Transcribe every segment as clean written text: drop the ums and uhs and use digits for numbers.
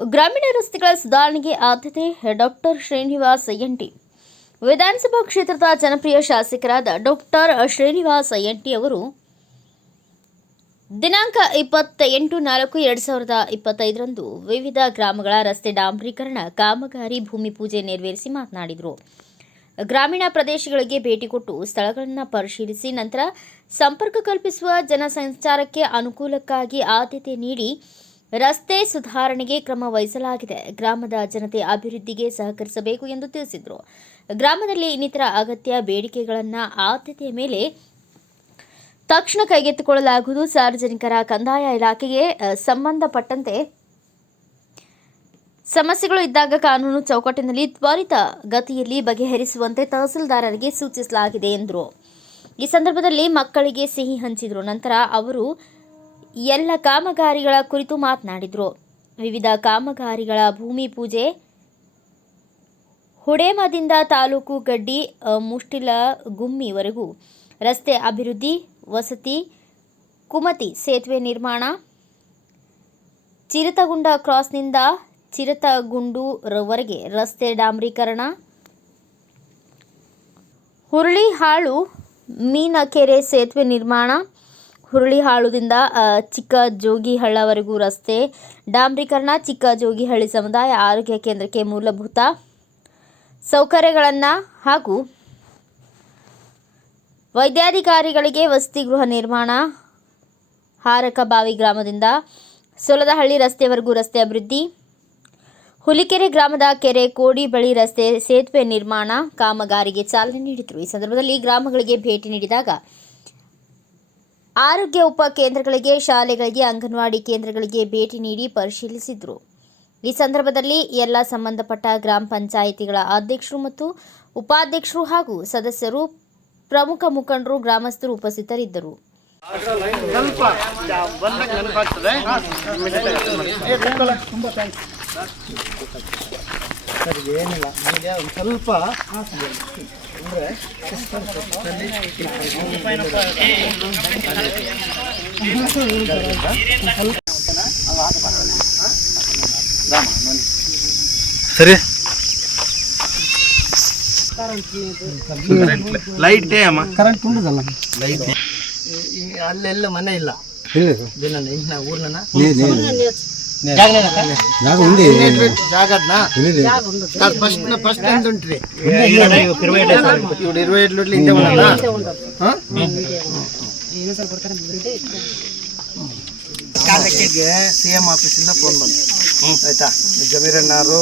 ಗ್ರಾಮೀಣ ರಸ್ತೆಗಳ ಸುಧಾರಣೆಗೆ ಆದ್ಯತೆ ಡಾಕ್ಟರ್ ಶ್ರೀನಿವಾಸ್ ಅಯ್ಯಂಟಿ. ವಿಧಾನಸಭಾ ಕ್ಷೇತ್ರದ ಜನಪ್ರಿಯ ಶಾಸಕರಾದ ಡಾಕ್ಟರ್ ಶ್ರೀನಿವಾಸ್ ಅಯ್ಯಂಟಿ ಅವರು ದಿನಾಂಕ 28/4/2025ರಂದು ವಿವಿಧ ಗ್ರಾಮಗಳ ರಸ್ತೆ ಡಾಂಬರೀಕರಣ ಕಾಮಗಾರಿ ಭೂಮಿ ಪೂಜೆ ನೆರವೇರಿಸಿ ಮಾತನಾಡಿದರು. ಗ್ರಾಮೀಣ ಪ್ರದೇಶಗಳಿಗೆ ಭೇಟಿ ಕೊಟ್ಟು ಸ್ಥಳಗಳನ್ನು ಪರಿಶೀಲಿಸಿ ನಂತರ ಸಂಪರ್ಕ ಕಲ್ಪಿಸುವ ಜನಸಂಚಾರಕ್ಕೆ ಅನುಕೂಲಕ್ಕಾಗಿ ಆದ್ಯತೆ ನೀಡಿ ರಸ್ತೆ ಸುಧಾರಣೆಗೆ ಕ್ರಮ ವಹಿಸಲಾಗಿದೆ. ಗ್ರಾಮದ ಜನತೆ ಅಭಿವೃದ್ಧಿಗೆ ಸಹಕರಿಸಬೇಕು ಎಂದು ತಿಳಿಸಿದರು. ಗ್ರಾಮದಲ್ಲಿ ಇನ್ನಿತರ ಅಗತ್ಯ ಬೇಡಿಕೆಗಳನ್ನು ಆದ್ಯತೆಯ ಮೇಲೆ ತಕ್ಷಣ ಕೈಗೆತ್ತಿಕೊಳ್ಳಲಾಗುವುದು. ಸಾರ್ವಜನಿಕರ ಕಂದಾಯ ಇಲಾಖೆಗೆ ಸಂಬಂಧಪಟ್ಟಂತೆ ಸಮಸ್ಯೆಗಳು ಇದ್ದಾಗ ಕಾನೂನು ಚೌಕಟ್ಟಿನಲ್ಲಿ ತ್ವರಿತ ಗತಿಯಲ್ಲಿ ಬಗೆಹರಿಸುವಂತೆ ತಹಸೀಲ್ದಾರರಿಗೆ ಸೂಚಿಸಲಾಗಿದೆ ಎಂದರು. ಈ ಸಂದರ್ಭದಲ್ಲಿ ಮಕ್ಕಳಿಗೆ ಸಿಹಿ ಹಂಚಿದರು. ನಂತರ ಅವರು ಎಲ್ಲ ಕಾಮಗಾರಿಗಳ ಕುರಿತು ಮಾತನಾಡಿದರು. ವಿವಿಧ ಕಾಮಗಾರಿಗಳ ಭೂಮಿ ಪೂಜೆ, ಹುಡೇಮದಿಂದ ತಾಲೂಕು ಗಡ್ಡಿ ಮುಷ್ಟಿಲಗುಮ್ಮಿವರೆಗೂ ರಸ್ತೆ ಅಭಿವೃದ್ಧಿ, ವಸತಿ, ಕುಮತಿ ಸೇತುವೆ ನಿರ್ಮಾಣ, ಚಿರತಗುಂಡ ಕ್ರಾಸ್ನಿಂದ ಚಿರತಗುಂಡುವರೆಗೆ ರಸ್ತೆ ಡಾಂಬರೀಕರಣ, ಹುರುಳಿಹಾಳು ಮೀನಕೆರೆ ಸೇತುವೆ ನಿರ್ಮಾಣ, ಹುರುಳಿಹಾಳುದಿಂದ ಚಿಕ್ಕಜೋಗಿಹಳ್ಳವರೆಗೂ ರಸ್ತೆ ಡಾಂಬರೀಕರಣ, ಚಿಕ್ಕಜೋಗಿಹಳ್ಳಿ ಸಮುದಾಯ ಆರೋಗ್ಯ ಕೇಂದ್ರಕ್ಕೆ ಮೂಲಭೂತ ಸೌಕರ್ಯಗಳನ್ನು ಹಾಗೂ ವೈದ್ಯಾಧಿಕಾರಿಗಳಿಗೆ ವಸತಿ ಗೃಹ ನಿರ್ಮಾಣ, ಹಾರಕಬಾವಿ ಗ್ರಾಮದಿಂದ ಸೊಲದಹಳ್ಳಿ ರಸ್ತೆವರೆಗೂ ರಸ್ತೆ ಅಭಿವೃದ್ಧಿ, ಹುಲಿಕೆರೆ ಗ್ರಾಮದ ಕೆರೆ ಕೋಡಿ ಬಳಿ ರಸ್ತೆ ಸೇತುವೆ ನಿರ್ಮಾಣ ಕಾಮಗಾರಿಗೆ ಚಾಲನೆ ನೀಡಿದರು. ಈ ಸಂದರ್ಭದಲ್ಲಿ ಗ್ರಾಮಗಳಿಗೆ ಭೇಟಿ ನೀಡಿದಾಗ ಆರೋಗ್ಯ ಉಪ ಕೇಂದ್ರಗಳಿಗೆ, ಶಾಲೆಗಳಿಗೆ, ಅಂಗನವಾಡಿ ಕೇಂದ್ರಗಳಿಗೆ ಭೇಟಿ ನೀಡಿ ಪರಿಶೀಲಿಸಿದರು. ಈ ಸಂದರ್ಭದಲ್ಲಿ ಎಲ್ಲ ಸಂಬಂಧಪಟ್ಟ ಗ್ರಾಮ ಪಂಚಾಯಿತಿಗಳ ಅಧ್ಯಕ್ಷರು ಮತ್ತು ಉಪಾಧ್ಯಕ್ಷರು ಹಾಗೂ ಸದಸ್ಯರು, ಪ್ರಮುಖ ಮುಖಂಡರು, ಗ್ರಾಮಸ್ಥರು ಉಪಸ್ಥಿತರಿದ್ದರು. ಏನಿಲ್ಲ ನನಗೆ ಒಂದು ಸ್ವಲ್ಪ ಸರಿ ಲೈಟ್ ಅಮ್ಮ ಕರೆಂಟ್ ಉಂಟದಲ್ಲ ಅಲ್ಲೆಲ್ಲ ಮನೆ ಇಲ್ಲ ಊರ್ನ ಫಸ್ಟ್ ಅಂತ ಉಂಟ್ರಿ ಸಿಎಂ ಆಫೀಸಿಂದ ಫೋನ್ ಬಂತು. ಆಯ್ತಾ, ಜಮೀರಣ್ಣವರು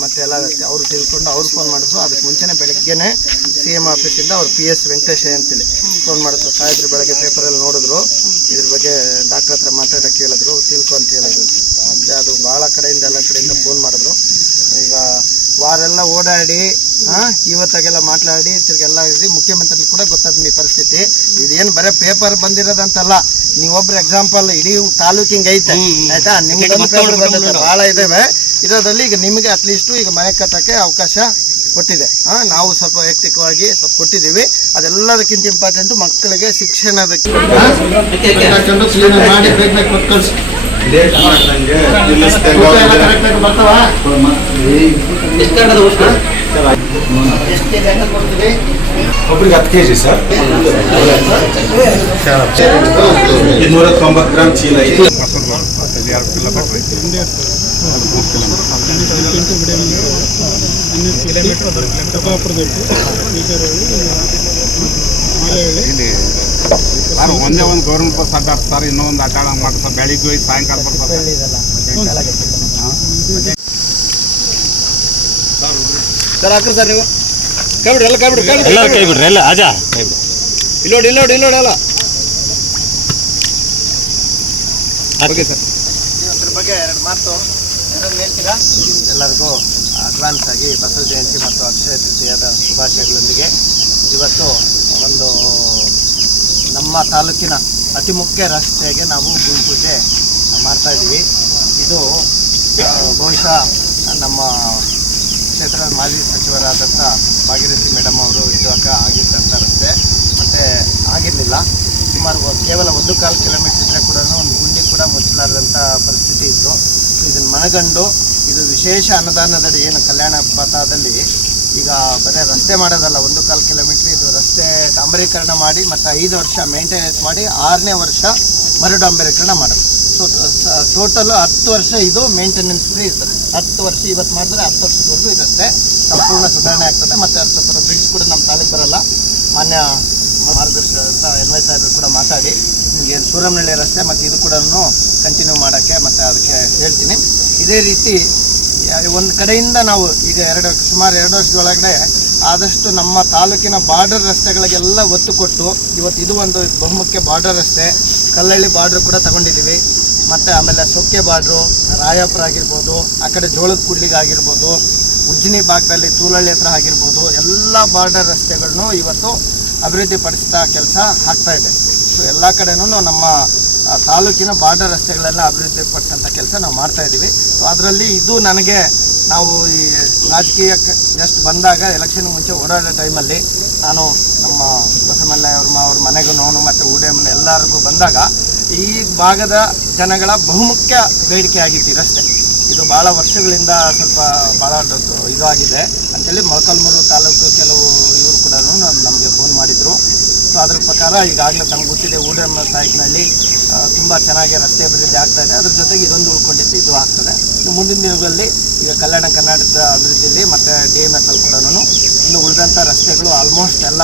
ಮತ್ತೆ ಎಲ್ಲ ಅವ್ರು ತಿಳ್ಕೊಂಡು ಅವ್ರು ಫೋನ್ ಮಾಡಿದ್ರು. ಅದಕ್ಕೆ ಮುಂಚೆನೆ ಬೆಳಗ್ಗೆನೆ ಸಿಎಂ ಆಫೀಸಿಂದ ಅವ್ರು PS ವೆಂಕಟೇಶ್ ಅಂತೇಳಿ ಫೋನ್ ಮಾಡಿದ್ರು. ಸಾಯಿದ್ರು ಬೆಳಗ್ಗೆ ಪೇಪರಲ್ಲಿ ನೋಡಿದ್ರು, ಇದ್ರ ಬಗ್ಗೆ ಡಾಕ್ಟರ್ ಹತ್ರ ಮಾತಾಡೋಕ್ಕೆ ಹೇಳಿದ್ರು, ತಿಳ್ಕೊ ಅಂತ ಹೇಳಿದ್ರು. ಮತ್ತೆ ಅದು ಭಾಳ ಕಡೆಯಿಂದ ಎಲ್ಲ ಕಡೆಯಿಂದ ಫೋನ್ ಮಾಡಿದ್ರು. ಈಗ ವಾರೆಲ್ಲ ಓಡಾಡಿ ಇವತ್ತಾಗೆಲ್ಲ ಮಾತಾಡಿ ತಿರ್ಗೆಲ್ಲ ಮುಖ್ಯಮಂತ್ರಿ ಕೂಡ ಗೊತ್ತಾದ ಈ ಪರಿಸ್ಥಿತಿ. ಇದೇನು ಬರೀ ಪೇಪರ್ ಬಂದಿರೋದಂತಲ್ಲ, ನೀವೊಬ್ರು ಎಕ್ಸಾಂಪಲ್ ಇಡೀ ತಾಲೂಕಿಂಗ್ ಐತೆ. ಆಯ್ತಾ, ನಿಮ್ಗೆ ಭಾಳ ಇದಾವೆ. ಇರೋದ್ರಲ್ಲಿ ಈಗ ನಿಮಗೆ ಅಟ್ಲೀಸ್ಟು ಈಗ ಮನೆ ಕಟ್ಟೋಕ್ಕೆ ಅವಕಾಶ ಕೊಟ್ಟಿದೆ. ನಾವು ಸ್ವಲ್ಪ ವೈಯಕ್ತಿಕವಾಗಿ ಸ್ವಲ್ಪ ಕೊಟ್ಟಿದ್ದೀವಿ. ಅದೆಲ್ಲದಕ್ಕಿಂತ ಇಂಪಾರ್ಟೆಂಟು ಮಕ್ಕಳಿಗೆ ಶಿಕ್ಷಣದಕ್ಕೆ ಮಾಡಿ ಬರ್ತಾವ. ಒಬ್ರಿಗೆ 10 kg ಸರ್, 290 ಗ್ರಾಮ್ ಚೀಲ ಇದೆ. ಸರ್ ಒಂದೇ ಒಂದು ಗೌರ್ಮೆಂಟ್ ಬಸ್ ಅಡ್ಡ ಸರ್, ಇನ್ನೊಂದು ಅಡ್ಡ ಮಾಡ್ತಾರೆ. ಬೆಳಿಗ್ಗೆ ಹೋಗಿ ಸಾಯಂಕಾಲ ಬರ್ತಾರೆ. ಸರ್ ಹಾಕ್ರಿ ಸರ್, ನೀವು ಕೈ ಬಿಡ್ರಿ, ಎಲ್ಲ ಕೈ ಬಿಡ್ರಿ, ಎಲ್ಲ ಕೈ ಬಿಡ್ರಿ, ಎಲ್ಲ ಆಜಾ ಕೈ ಬಿಡ್ರಿ. ಇಲ್ಲೋಡಿ ಎಲ್ಲ ಓಕೆ ಸರ್. ಅದ್ರ ಬಗ್ಗೆ ಎರಡು ಮಾತು ಹೇಳ್ತೀರಾ? ಎಲ್ಲರಿಗೂ ಅಡ್ವಾನ್ಸ್ ಆಗಿ ಬಸವ ಜಯಂತಿ ಮತ್ತು ಅಕ್ಷಯ ತೃತೀಯದ ಶುಭಾಶಯಗಳೊಂದಿಗೆ ಇವತ್ತು ಒಂದು ನಮ್ಮ ತಾಲೂಕಿನ ಅತಿ ಮುಖ್ಯ ರಸ್ತೆಗೆ ನಾವು ಭೂಮಿ ಪೂಜೆ ಮಾಡ್ತಾ ಇದ್ದೀವಿ. ಇದು ಬಹುಶಃ ನಮ್ಮ ಕ್ಷೇತ್ರದ ಮಾಜಿ ಸಚಿವರಾದಂಥ ಭಾಗೀರಥಿ ಮೇಡಮ್ ಅವರು ಇದ್ದಾಗ ಆಗಿದ್ದಂಥ ರಸ್ತೆ ಮತ್ತು ಆಗಿರಲಿಲ್ಲ. ಸುಮಾರು ಕೇವಲ 1.25 ಕಿಲೋಮೀಟರ್ ಇದ್ದರೆ ಕೂಡ ಒಂದು ಗುಂಡಿ ಕೂಡ ಮುಚ್ಚಲಾರದಂಥ ಪರಿಸ್ಥಿತಿ ಇತ್ತು. ಇದನ್ನು ಮನಗಂಡು ಇದು ವಿಶೇಷ ಅನುದಾನದಡಿ ಏನು ಕಲ್ಯಾಣ ಪಥದಲ್ಲಿ ಈಗ ಬರೀ ರಸ್ತೆ ಮಾಡೋದಲ್ಲ, 1.25 ಕಿಲೋಮೀಟ್ರ್ ಇದು ರಸ್ತೆ ಡಾಂಬರೀಕರಣ ಮಾಡಿ ಮತ್ತು 5 ವರ್ಷ ಮೇಂಟೆನೆನ್ಸ್ ಮಾಡಿ 6ನೇ ವರ್ಷ ಮರು ಡಾಂಬರೀಕರಣ ಮಾಡೋದು. ಸೊ ಟೋಟಲ್ 10 ವರ್ಷ ಇದು ಮೇಂಟೆನೆನ್ಸ್ ಫ್ರೀ ಇರ್ತದೆ. 10 ವರ್ಷ ಇವತ್ತು ಮಾಡಿದ್ರೆ 10 ವರ್ಷದವರೆಗೂ ಈ ರಸ್ತೆ ಸಂಪೂರ್ಣ ಸುಧಾರಣೆ ಆಗ್ತದೆ. ಮತ್ತು ಅದ್ರ ಥರ ಬ್ರಿಡ್ಜ್ ಕೂಡ ನಮ್ಮ ತಾಲೂಕು ಬರಲ್ಲ. ಮಾನ್ಯ ಮಾರ್ಗದರ್ಶಕ NY ಸಾಹೇಬರು ಕೂಡ ಮಾತಾಡಿ ನಿಮಗೆ ಸೂರಮನಹಳ್ಳಿ ರಸ್ತೆ ಮತ್ತು ಇದು ಕೂಡ ಕಂಟಿನ್ಯೂ ಮಾಡೋಕ್ಕೆ ಮತ್ತು ಅದಕ್ಕೆ ಹೇಳ್ತೀನಿ. ಇದೇ ರೀತಿ ಒಂದು ಕಡೆಯಿಂದ ನಾವು ಈಗ ಸುಮಾರು 2 ವರ್ಷದೊಳಗಡೆ ಆದಷ್ಟು ನಮ್ಮ ತಾಲೂಕಿನ ಬಾರ್ಡರ್ ರಸ್ತೆಗಳಿಗೆಲ್ಲ ಒತ್ತು ಕೊಟ್ಟು ಇವತ್ತು ಇದು ಒಂದು ಬಹುಮುಖ್ಯ ಬಾರ್ಡರ್ ರಸ್ತೆ. ಕಲ್ಲಳ್ಳಿ ಬಾರ್ಡ್ರ್ ಕೂಡ ತಗೊಂಡಿದ್ದೀವಿ. ಮತ್ತು ಆಮೇಲೆ ಸೊಕ್ಕೆ ಬಾರ್ಡ್ರು, ರಾಯಾಪುರ ಆಗಿರ್ಬೋದು, ಆ ಕಡೆ ಜೋಳದ ಕೂಡ್ಲಿಗೆ ಆಗಿರ್ಬೋದು, ಉಜ್ಜಿನಿ ಭಾಗದಲ್ಲಿ ತೂಲಹಳ್ಳಿ ಹತ್ರ ಆಗಿರ್ಬೋದು, ಎಲ್ಲ ಬಾರ್ಡರ್ ರಸ್ತೆಗಳನ್ನು ಇವತ್ತು ಅಭಿವೃದ್ಧಿ ಪಡಿಸ್ತಾ ಕೆಲಸ ಆಗ್ತಾಯಿದೆ. ಸೊ ಎಲ್ಲ ಕಡೆನೂ ನಮ್ಮ ತಾಲೂಕಿನ ಬಾರ್ಡರ್ ರಸ್ತೆಗಳೆಲ್ಲ ಅಭಿವೃದ್ಧಿ ಪಡಿಸೋಂಥ ಕೆಲಸ ನಾವು ಮಾಡ್ತಾಯಿದ್ದೀವಿ. ಸೊ ಅದರಲ್ಲಿ ಇದು ನನಗೆ ನಾವು ಈ ರಾಜಕೀಯಕ್ಕೆ ಜಸ್ಟ್ ಬಂದಾಗ ಎಲೆಕ್ಷನ್ ಮುಂಚೆ ಓಡಾಡೋ ಟೈಮಲ್ಲಿ ನಾನು ನಮ್ಮ ಬಸವಮಲ್ಲ ಅವ್ರ ಮನೆಗೂ ಮತ್ತು ಉಡೇಮನ ಎಲ್ಲರಿಗೂ ಬಂದಾಗ ಈ ಭಾಗದ ಜನಗಳ ಬಹುಮುಖ್ಯ ಬೇಡಿಕೆ ಆಗಿತ್ತು ಈ ರಸ್ತೆ. ಇದು ಭಾಳ ವರ್ಷಗಳಿಂದ ಸ್ವಲ್ಪ ಭಾಳ ಇದು ಆಗಿದೆ ಅಂತೇಳಿ ಮೊಳಕಾಲ್ಮೂರು ತಾಲೂಕು ಕೆಲವು ಇವರು ಕೂಡ ನಮಗೆ ಫೋನ್ ಮಾಡಿದರು. ಸೊ ಅದ್ರ ಪ್ರಕಾರ ಈಗಾಗಲೇ ತಮ್ಗೆ ಗೊತ್ತಿದೆ ಉಡೇಮ ತಾಲೂಕಿನಲ್ಲಿ ತುಂಬ ಚೆನ್ನಾಗಿ ರಸ್ತೆ ಅಭಿವೃದ್ಧಿ ಆಗ್ತಾಯಿದೆ. ಅದ್ರ ಜೊತೆಗೆ ಇದೊಂದು ಉಳ್ಕೊಂಡಿದ್ದು ಇದು ಆಗ್ತದೆ. ಮುಂದಿನ ದಿನಗಳಲ್ಲಿ ಈಗ ಕಲ್ಯಾಣ ಕರ್ನಾಟಕದ ಅಭಿವೃದ್ಧಿಯಲ್ಲಿ ಮತ್ತು DMFL ಕೂಡ ಇನ್ನು ಉಳಿದಂಥ ರಸ್ತೆಗಳು ಆಲ್ಮೋಸ್ಟ್ ಎಲ್ಲ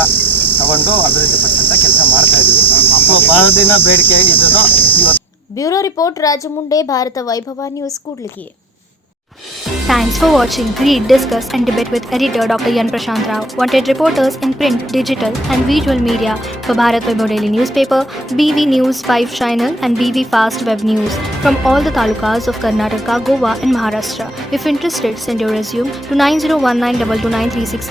ತಗೊಂಡು ಅಭಿವೃದ್ಧಿ ಪಡಿಸೋಂಥ ಕೆಲಸ ಮಾಡ್ತಾಯಿದ್ದೀವಿ. ಸೊ ಭಾಳ ದಿನ ಬೇಡಿಕೆ ಇದನ್ನು ಇವತ್ತು. ಬ್ಯೂರೋ ರಿಪೋರ್ಟ್ ರಾಜಮುಂಡೆ, ಭಾರತ ವೈಭವ news, Kudligi. Thanks for watching. Read, discuss and debate with editor Dr. Yan Prashant Rao. Wanted reporters in print, digital and visual media for Bharat Vaibhav Daily Newspaper, BV News 5 Channel and BV Fast Web News from all the talukas of Karnataka, Goa and Maharashtra. If interested, send your resume to 9019229369.